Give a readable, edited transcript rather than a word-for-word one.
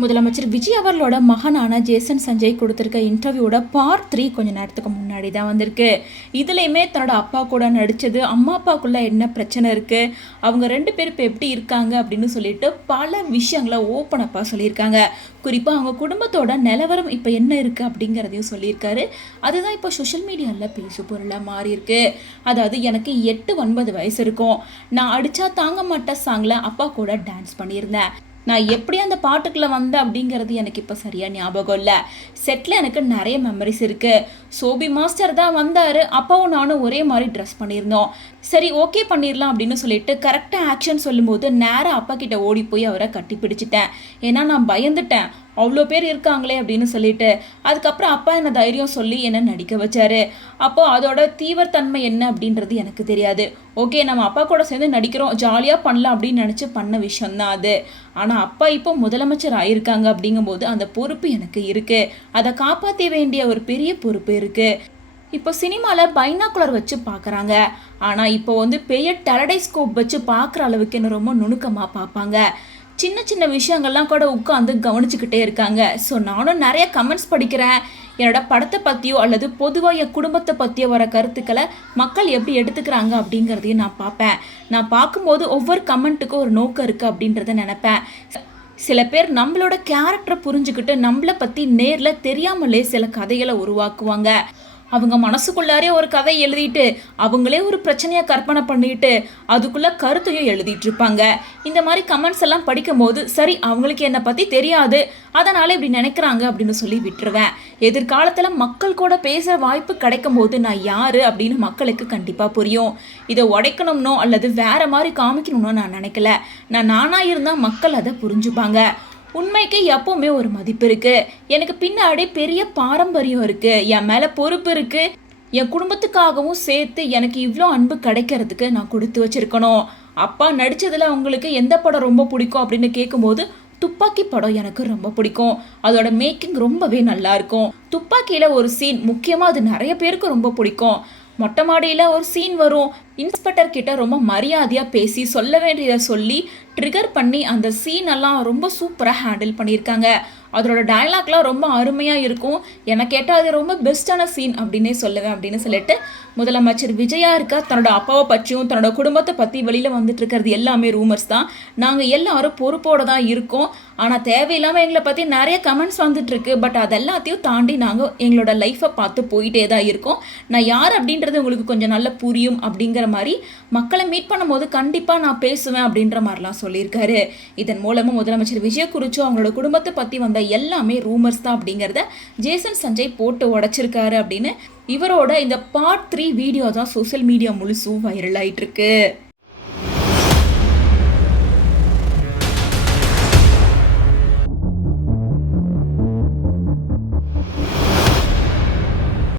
முதலமைச்சர் விஜய் அவர்களோட மகனான ஜேசன் சஞ்சய் கொடுத்துருக்க இன்டர்வியூட பார்ட் 3 கொஞ்ச நேரத்துக்கு முன்னாடி தான் வந்திருக்கு. இதுலேயுமே தன்னோட அப்பா கூட நடித்தது, அம்மா அப்பாவுக்குள்ளே என்ன பிரச்சனை இருக்குது, அவங்க 2 பேர் இப்போ எப்படி இருக்காங்க அப்படின்னு சொல்லிட்டு பல விஷயங்களை ஓப்பனப்பாக சொல்லியிருக்காங்க. குறிப்பாக அவங்க குடும்பத்தோட நிலவரம் இப்போ என்ன இருக்குது அப்படிங்கிறதையும் சொல்லியிருக்காரு. அதுதான் இப்போ சோஷியல் மீடியாவில் பேசு பொருளாக மாறியிருக்கு. அதாவது எனக்கு 8-9 வயசு இருக்கும். நான் அடித்தா தாங்க மாட்ட சாங்கில் அப்பா கூட டான்ஸ் பண்ணியிருந்தேன். நான் எப்படி அந்த பாட்டுக்குள்ளே வந்தேன் அப்படிங்கிறது எனக்கு இப்போ சரியாக ஞாபகம் இல்லை. செட்டில் எனக்கு நிறைய மெமரிஸ் இருக்குது. சோபி மாஸ்டர் தான் வந்தார். அப்பாவும் நானும் ஒரே மாதிரி ட்ரெஸ் பண்ணியிருந்தோம். சரி ஓகே பண்ணிடலாம் அப்படின்னு சொல்லிட்டு கரெக்டாக ஆக்ஷன் சொல்லும்போது நேராக அப்பா கிட்ட ஓடி போய் அவரை கட்டி பிடிச்சிட்டேன். ஏன்னா நான் பயந்துட்டேன், அவ்வளோ பேர் இருக்காங்களே அப்படின்னு சொல்லிட்டு. அதுக்கப்புறம் அப்பா என்ன தைரியம் சொல்லி என்னை நடிக்க வச்சாரு. அப்போ அதோட தீவிரத்தன்மை என்ன அப்படின்றது எனக்கு தெரியாது. ஓகே நம்ம அப்பா கூட சேர்ந்து நடிக்கிறோம், ஜாலியாக பண்ணலாம் அப்படின்னு நினச்சி பண்ண விஷயந்தான் அது. ஆனால் அப்பா இப்போ முதலமைச்சர் ஆயிருக்காங்க அப்படிங்கும்போது அந்த பொறுப்பு எனக்கு இருக்குது. அதை காப்பாற்ற வேண்டிய ஒரு பெரிய பொறுப்பு இருக்குது. இப்போ சினிமாவில் பைனாக்குலர் வச்சு பார்க்குறாங்க. ஆனால் இப்போ பெரிய டெலடைஸ்கோப் வச்சு பார்க்குற அளவுக்கு என்ன ரொம்ப நுணுக்கமாக பார்ப்பாங்க. சின்ன சின்ன விஷயங்கள்லாம் கூட உட்காந்து கவனிச்சுக்கிட்டே இருக்காங்க. ஸோ நானும் நிறைய கமெண்ட்ஸ் படிக்கிறேன். என்னோட படத்தை பற்றியோ அல்லது பொதுவாக என் குடும்பத்தை பற்றியோ வர கருத்துக்களை மக்கள் எப்படி எடுத்துக்கிறாங்க அப்படிங்கிறதையும் நான் பார்ப்பேன். நான் பார்க்கும்போது ஒவ்வொரு கமெண்ட்டுக்கும் ஒரு நோக்கம் இருக்குது அப்படின்றத நினப்பேன். சில பேர் நம்மளோட கேரக்டரை புரிஞ்சுக்கிட்டு நம்மளை பற்றி நேரில் தெரியாமலே சில கதைகளை உருவாக்குவாங்க. அவங்க மனசுக்குள்ளாரே ஒரு கதை எழுதிட்டு அவங்களே ஒரு பிரச்சனையை கற்பனை பண்ணிட்டு அதுக்குள்ளே கருத்தையும் எழுதிட்டு இருப்பாங்க. இந்த மாதிரி கமெண்ட்ஸ் எல்லாம் படிக்கும்போது சரி அவங்களுக்கு என்னை பற்றி தெரியாது, அதனால் இப்படி நினைக்கிறாங்க அப்படின்னு சொல்லி விட்டுருவேன். எதிர்காலத்தில் மக்கள் கூட பேசுகிற வாய்ப்பு கிடைக்கும் போது நான் யார் அப்படின்னு மக்களுக்கு கண்டிப்பாக புரியும். இதை உடைக்கணும்னோ அல்லது வேற மாதிரி காமிக்கணும்னோ நான் நினைக்கல. நான் நானாக இருந்தால் மக்கள் அதை புரிஞ்சுப்பாங்க. உண்மைக்கு எப்பவுமே ஒரு மதிப்பு இருக்கு. எனக்கு பின்னாடி பெரிய பாரம்பரியம் இருக்கு, என் மேல பொறுப்பு இருக்கு. என் குடும்பத்துக்காகவும் சேர்த்து எனக்கு இவ்வளோ அன்பு கிடைக்கிறதுக்கு நான் கொடுத்து வச்சிருக்கணும். அப்பா நடிச்சதுல உங்களுக்கு எந்த படம் ரொம்ப பிடிக்கும் அப்படின்னு கேட்கும்போது துப்பாக்கி படம் எனக்கு ரொம்ப பிடிக்கும். அதோட மேக்கிங் ரொம்பவே நல்லா இருக்கும். துப்பாக்கியில ஒரு சீன் முக்கியமா அது நிறைய பேருக்கு ரொம்ப பிடிக்கும். மொட்டை மாடியில் ஒரு சீன் வரும். இன்ஸ்பெக்டர் கிட்ட ரொம்ப மரியாதையாக பேசி சொல்ல வேண்டியதை சொல்லி ட்ரிகர் பண்ணி அந்த சீன் எல்லாம் ரொம்ப சூப்பராக ஹேண்டில் பண்ணியிருக்காங்க. அதோட டயலாக்லாம் ரொம்ப அருமையாக இருக்கும். எனக்கு கேட்டால் அது ரொம்ப பெஸ்ட்டான சீன் அப்படின்னே சொல்லுவேன் அப்படின்னு சொல்லிட்டு முதலமைச்சர் விஜயா இருக்கா தன்னோட அப்பாவை பற்றியும் தன்னோட குடும்பத்தை பற்றி வெளியில் வந்துட்டு இருக்கிறது எல்லாமே ரூமர்ஸ் தான். நாங்கள் எல்லாரும் பொறுப்போடு தான் இருக்கோம். ஆனால் தேவையில்லாமல் எங்களை பற்றி நிறைய கமெண்ட்ஸ் வந்துட்டு இருக்கு. பட் அதெல்லாத்தையும் தாண்டி நாங்கள் எங்களோட லைஃப்பை பார்த்து போயிட்டே தான் இருக்கோம். நான் யார் அப்படின்றது உங்களுக்கு கொஞ்சம் நல்லா புரியும் அப்படிங்கிற மாதிரி மக்களை மீட் பண்ணும்போது கண்டிப்பாக நான் பேசுவேன் அப்படின்ற மாதிரிலாம் சொல்லியிருக்காரு. இதன் மூலமாக முதலமைச்சர் விஜய் குறிச்சும் அவங்களோட குடும்பத்தை பற்றி வந்த எல்லாமே ரூமர்ஸ் தான் அப்படிங்கிறத ஜேசன் சஞ்சய் போட்டு உடைச்சிருக்காரு அப்படின்னு இவரோட இந்த பார்ட் 3 வீடியோ தான் சோஷியல் மீடியா முழுசும் வைரல் ஆயிட்டு இருக்கு.